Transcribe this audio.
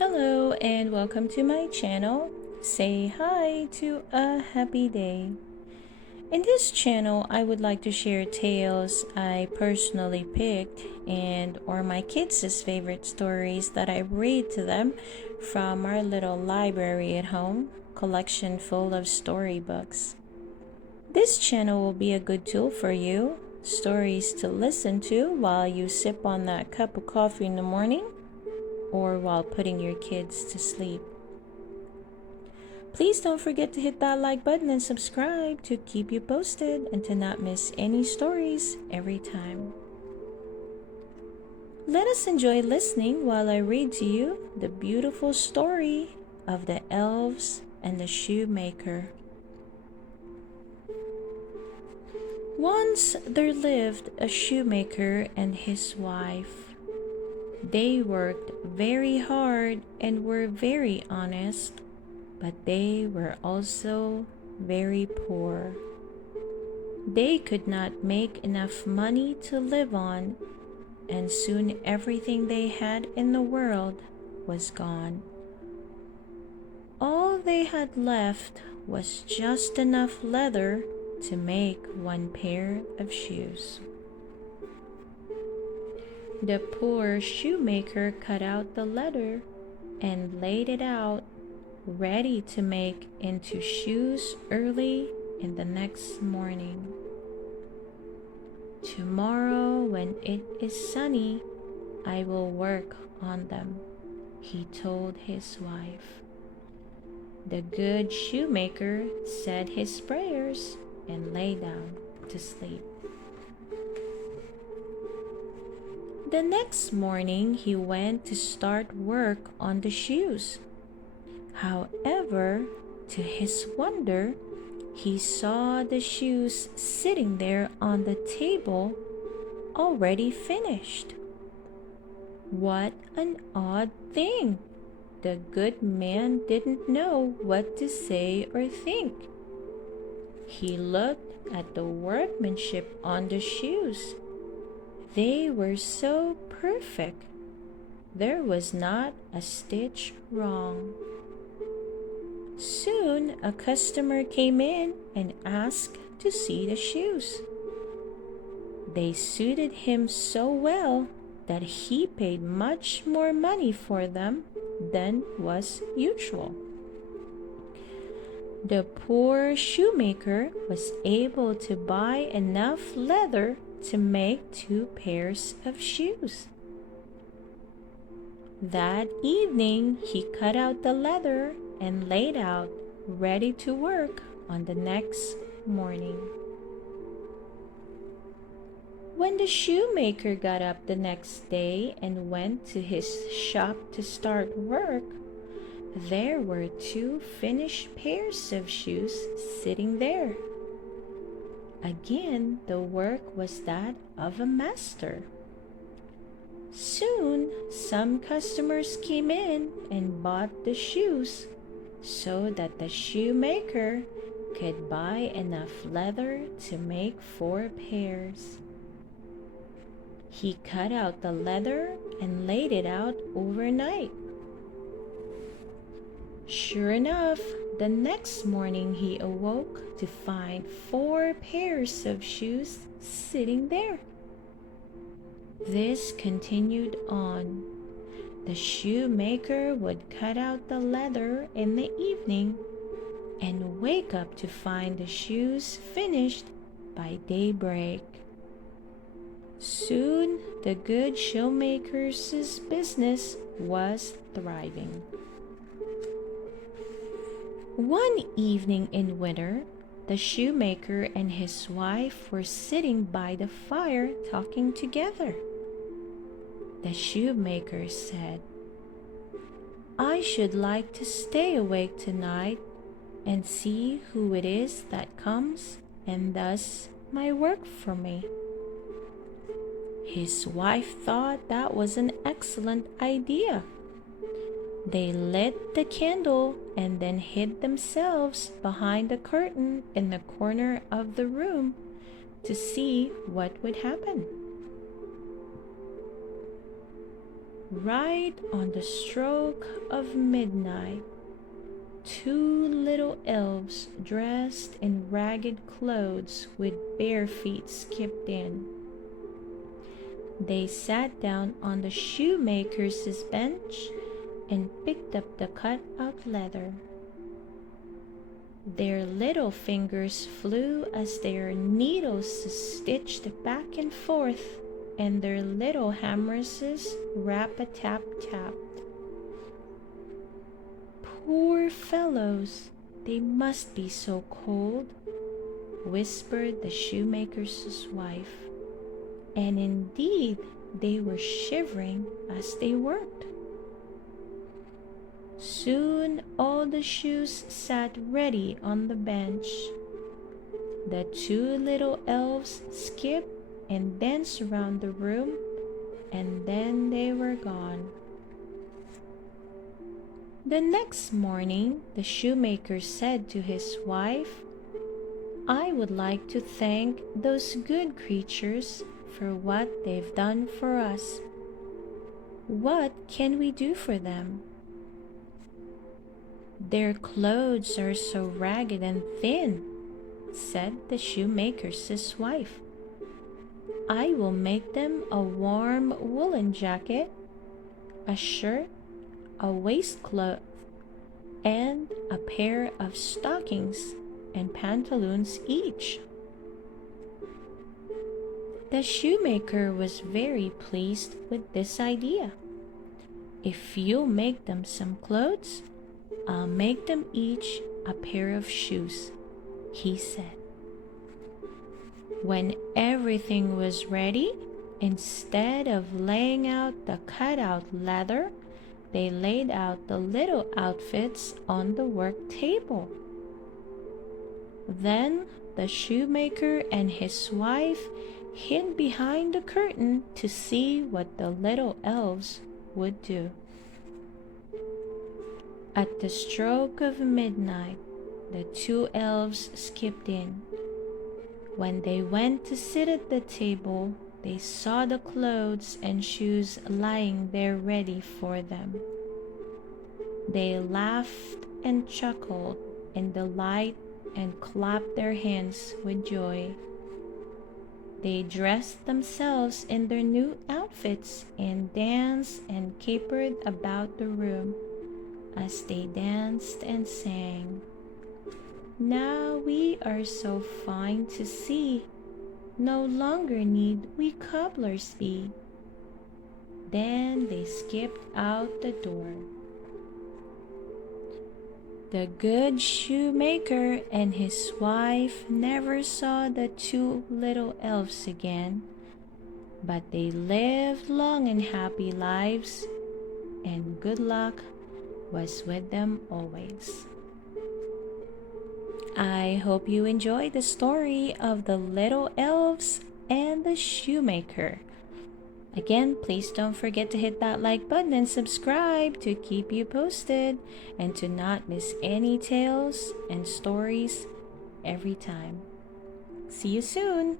Hello and welcome to my channel. Say hi to a happy day. In this channel, I would like to share tales I personally picked and or my kids' favorite stories that I read to them from our little library at home, collection full of storybooks. This channel will be a good tool for you, stories to listen to while you sip on that cup of coffee in the morning or while putting your kids to sleep. Please don't forget to hit that like button and subscribe to keep you posted and to not miss any stories every time. Let us enjoy listening while I read to you the beautiful story of the Elves and the Shoemaker. Once there lived a shoemaker and his wife. They worked very hard and were very honest, but they were also very poor. They could not make enough money to live on, and soon everything they had in the world was gone. All they had left was just enough leather to make one pair of shoes. The poor shoemaker cut out the leather and laid it out, ready to make into shoes early in the next morning. Tomorrow, when it is sunny, I will work on them, he told his wife. The good shoemaker said his prayers and lay down to sleep. The next morning, he went to start work on the shoes. However, to his wonder, he saw the shoes sitting there on the table, already finished. What an odd thing! The good man didn't know what to say or think. He looked at the workmanship on the shoes. They were so perfect. There was not a stitch wrong. Soon a customer came in and asked to see the shoes. They suited him so well that he paid much more money for them than was usual. The poor shoemaker was able to buy enough leather to make 2 pairs of shoes. That evening, he cut out the leather and laid out, ready to work on the next morning. When the shoemaker got up the next day and went to his shop to start work, there were 2 finished pairs of shoes sitting there. Again, the work was that of a master. Soon, some customers came in and bought the shoes so that the shoemaker could buy enough leather to make 4 pairs. He cut out the leather and laid it out overnight. Sure enough, the next morning he awoke to find 4 pairs of shoes sitting there. This continued on. The shoemaker would cut out the leather in the evening and wake up to find the shoes finished by daybreak. Soon the good shoemaker's business was thriving. One evening in winter, the shoemaker and his wife were sitting by the fire talking together. The shoemaker said, "I should like to stay awake tonight and see who it is that comes and does my work for me." His wife thought that was an excellent idea. They lit the candle and then hid themselves behind the curtain in the corner of the room to see what would happen. Right on the stroke of midnight, two little elves dressed in ragged clothes with bare feet skipped in. They sat down on the shoemaker's bench and picked up the cut-out leather. Their little fingers flew as their needles stitched back and forth, and their little hammers rap-a-tap-tapped. "Poor fellows, they must be so cold," whispered the shoemaker's wife. And indeed, they were shivering as they worked. Soon all the shoes sat ready on the bench. The two little elves skipped and danced around the room, and then they were gone. The next morning, the shoemaker said to his wife, "I would like to thank those good creatures for what they've done for us. What can we do for them?" "Their clothes are so ragged and thin," said the shoemaker's wife. "I will make them a warm woolen jacket, a shirt, a waistcloth, and a pair of stockings and pantaloons each." The shoemaker was very pleased with this idea. "If you'll make them some clothes, I'll make them each a pair of shoes," he said. When everything was ready, instead of laying out the cut-out leather, they laid out the little outfits on the work table. Then the shoemaker and his wife hid behind the curtain to see what the little elves would do. At the stroke of midnight, the two elves skipped in. When they went to sit at the table, they saw the clothes and shoes lying there ready for them. They laughed and chuckled in delight and clapped their hands with joy. They dressed themselves in their new outfits and danced and capered about the room as they danced and sang, "Now we are so fine to see, no longer need we cobblers be." Then they skipped out the door. The good shoemaker and his wife never saw the two little elves again, but they lived long and happy lives, and good luck was with them always. I hope you enjoyed the story of the little elves and the shoemaker. Again, please don't forget to hit that like button and subscribe to keep you posted and to not miss any tales and stories every time. See you soon!